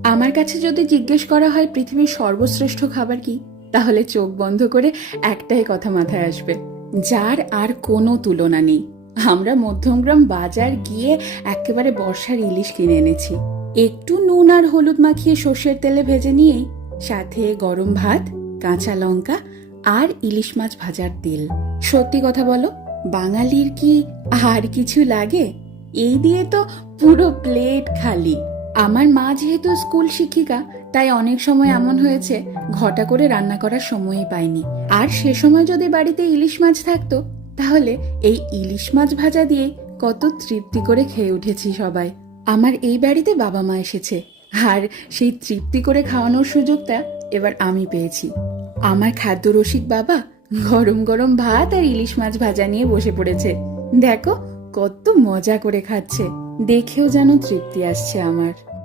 আমার কাছে যদি জিজ্ঞেস করা হয় পৃথিবীর সর্বশ্রেষ্ঠ খাবার কি, তাহলে চোখ বন্ধ করে একটাই কথা মাথায় আসবে, যার আর কোনো তুলনা নেই। আমরা মধ্যমগ্রাম বাজার গিয়ে একেবারে বর্ষার ইলিশ কিনে এনেছি। একটু নুন আর হলুদ মাখিয়ে সর্ষের তেলে ভেজে নিয়েই সাথে গরম ভাত, কাঁচা লঙ্কা আর ইলিশ মাছ ভাজার তেল। সত্যি কথা বলো, বাঙালির কি আর কিছু লাগে? এই দিয়ে তো পুরো প্লেট খালি। আমার মা যেহেতু স্কুল শিক্ষিকা, তাই অনেক সময় এমন হয়েছে ঘটা করে রান্না করার সময়ই পাইনি। আর সে সময় যদি বাড়িতে ইলিশ মাছ থাকতো, তাহলে এই ইলিশ মাছ ভাজা দিয়ে কত তৃপ্তি করে খেয়ে উঠেছি সবাই। আমার এই বাড়িতে বাবা মা এসেছে, আর সেই তৃপ্তি করে খাওয়ানোর সুযোগটা এবার আমি পেয়েছি। আমার খাদ্য রসিক বাবা গরম গরম ভাত আর ইলিশ মাছ ভাজা নিয়ে বসে পড়েছে। দেখো কত মজা করে খাচ্ছে, দেখেও যেন তৃপ্তি আসছে আমার।